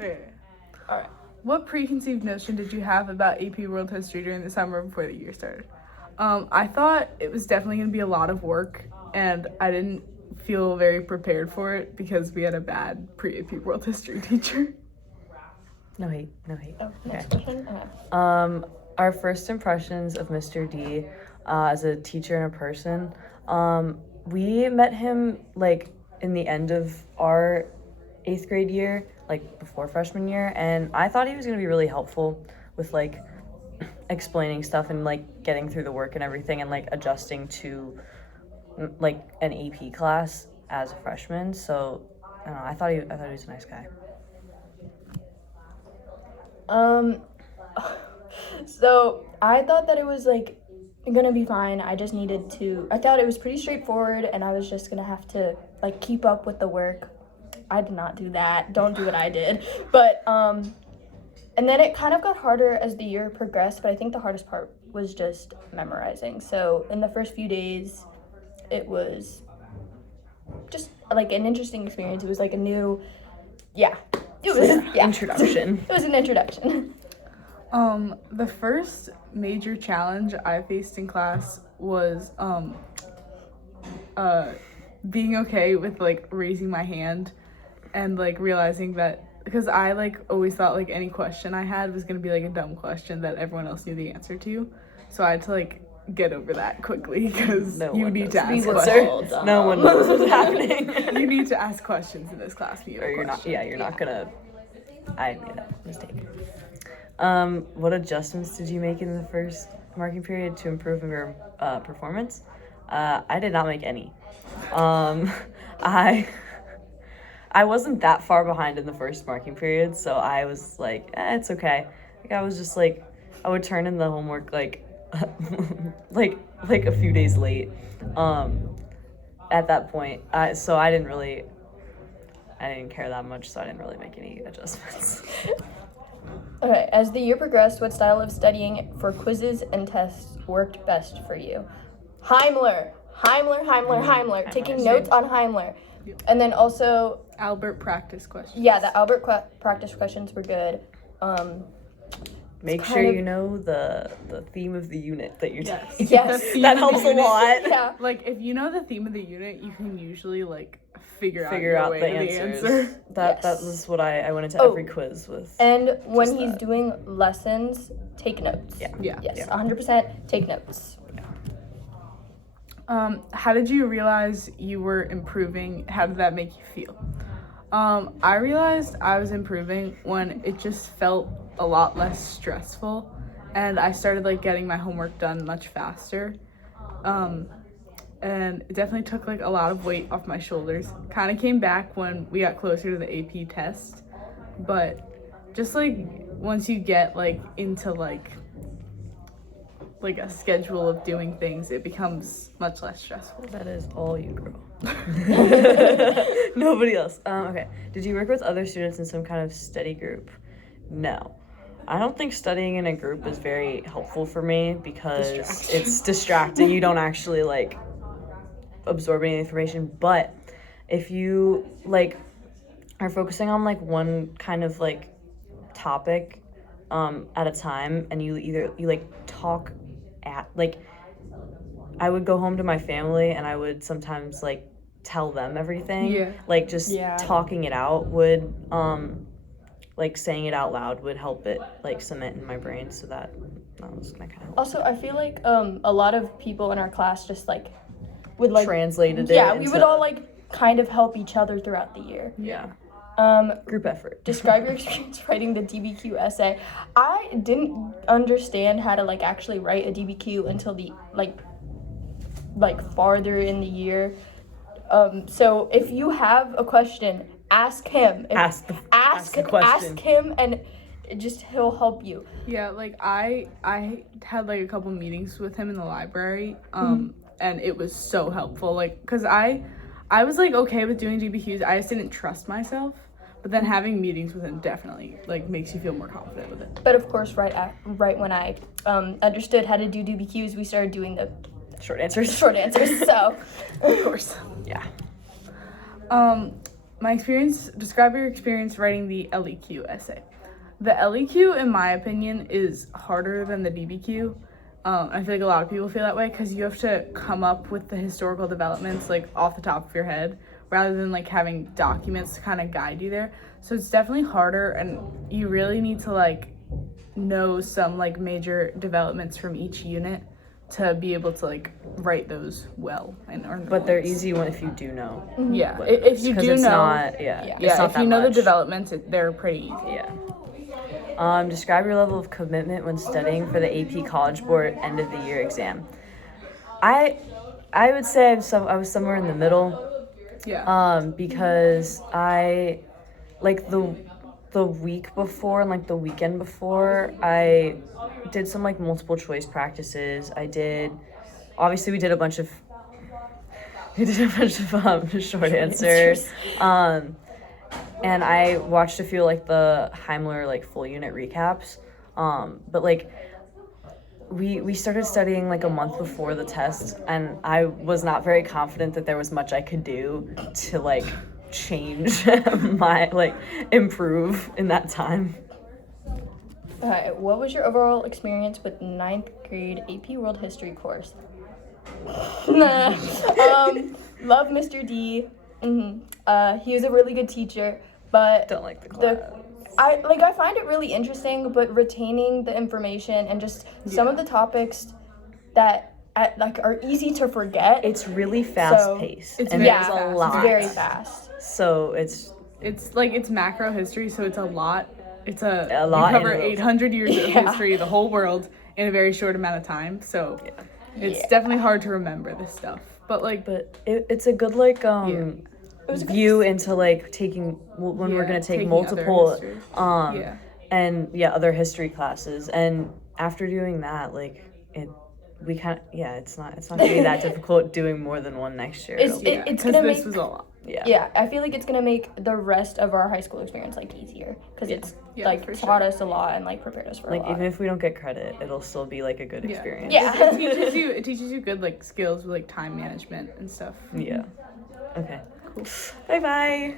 Okay. All right. What preconceived notion did you have about AP World History during the summer before the year started? I thought it was definitely going to be a lot of work, and I didn't feel very prepared for it because we had a bad pre-AP World History teacher. No hate. Oh, next question. Okay. Our first impressions of Mr. D as a teacher and a person, we met him like in the end of our 8th grade year, like before freshman year, and I thought he was going to be really helpful with like explaining stuff and like getting through the work and everything and like adjusting to like an AP class as a freshman. So I don't know, I thought he was a nice guy. So I thought that it was like gonna be fine. I thought it was pretty straightforward and I was just gonna have to like keep up with the work. I did not do that. Don't do what I did. But and then it kind of got harder as the year progressed, but I think the hardest part was just memorizing. So in the first few days, it was just like an interesting experience. It was like a new, Introduction. It was an introduction. The first major challenge I faced in class was being okay with like raising my hand and like realizing that, because I like always thought like any question I had was gonna be like a dumb question that everyone else knew the answer to, so I had to like get over that quickly because you need to ask questions. No one knows what's happening. You need to ask questions in this class. Or you're not. Yeah, you're not gonna. I made a mistake. What adjustments did you make in the first marking period to improve your performance? I did not make any. I wasn't that far behind in the first marking period, so I was like, it's okay. Like I was just like, I would turn in the homework like, like a few days late. At that point, so I didn't care that much, so I didn't really make any adjustments. Okay, as the year progressed, what style of studying for quizzes and tests worked best for you? Heimler. Taking notes on Heimler. And then also Albert practice questions. Yeah, the Albert practice questions were good. Make sure you know the theme of the unit that you're taking. Yes. That helps a lot. Yeah. Like if you know the theme of the unit, you can usually like figure out the answers. answer. That was what I went into every quiz with. And when he's doing lessons, take notes. Yeah. Yes, 100% take notes. How did you realize you were improving? How did that make you feel? I realized I was improving when it just felt a lot less stressful and I started like getting my homework done much faster. And it definitely took like a lot of weight off my shoulders. Kind of came back when we got closer to the AP test, but just like once you get like into like a schedule of doing things, it becomes much less stressful. That is all you, girl. Nobody else. Okay. Did you work with other students in some kind of study group? No. I don't think studying in a group is very helpful for me because it's distracting. You don't actually like absorb any information. But if you like are focusing on like one kind of like topic at a time, and you like talk at like, I would go home to my family and I would sometimes like tell them everything. Yeah. Like just talking it out would like saying it out loud would help it like cement in my brain, so that was kind of help. Also, I feel like a lot of people in our class just like would like translated it. Yeah, we would all like kind of help each other throughout the year. Yeah. Group effort. Describe your experience writing the DBQ essay. I didn't understand how to like actually write a DBQ until the like farther in the year. So if you have a question, ask him. Ask the question. Ask him, and just he'll help you. Yeah, like I had like a couple meetings with him in the library, and it was so helpful. Like, cause I was like okay with doing DBQs. I just didn't trust myself. But then having meetings with him definitely like makes you feel more confident with it. But of course, right when I understood how to do DBQs, we started doing the short answers. So Of course. Yeah. describe your experience writing the LEQ essay. The LEQ, in my opinion, is harder than the DBQ. I feel like a lot of people feel that way because you have to come up with the historical developments like off the top of your head rather than like having documents to kind of guide you there. So it's definitely harder, and you really need to like know some like major developments from each unit to be able to like write those well and earn the But they're points. easy if you do know. Yeah, what if it is, you 'cause do it's know, not, Yeah. it's yeah, not if you that know the much. developments, they're pretty easy. Yeah. Describe your level of commitment when studying for the AP College Board end of the year exam. I would say I was somewhere in the middle. Yeah. Because I like the week before and like the weekend before, I did some like multiple choice practices. We did a bunch of short answers. And I watched a few like the Heimler like full unit recaps. But like we started studying like a month before the test, and I was not very confident that there was much I could do to like change my like improve in that time. Okay, what was your overall experience with 9th grade AP World History course? Love Mr. D. He was a really good teacher, but Don't like the class. I find it really interesting, but retaining the information and just some of the topics that are easy to forget. It's really fast paced, it's and very there's a fast. lot. It's very fast. So it's It's macro history, so it's a lot. It's A lot You cover in a- 800 years of Yeah. history, the whole world, in a very short amount of time. So it's Yeah. definitely hard to remember this stuff. But like, but it's a good like It was a good view into like taking when we're Yeah, gonna take taking multiple other history. Yeah. and other history classes, and after doing that like it's not gonna be that difficult doing more than one next year. It's- It'll be- it's 'cause gonna this make- was a lot. Yeah, I feel like it's gonna make the rest of our high school experience like easier because it's Yeah, like for taught sure. us a lot and like prepared us for like a lot. even if we don't get credit, it'll still be like a good Yeah. experience. Yeah. It teaches you good like skills with like time management and stuff. Yeah. Okay. Cool. Bye bye.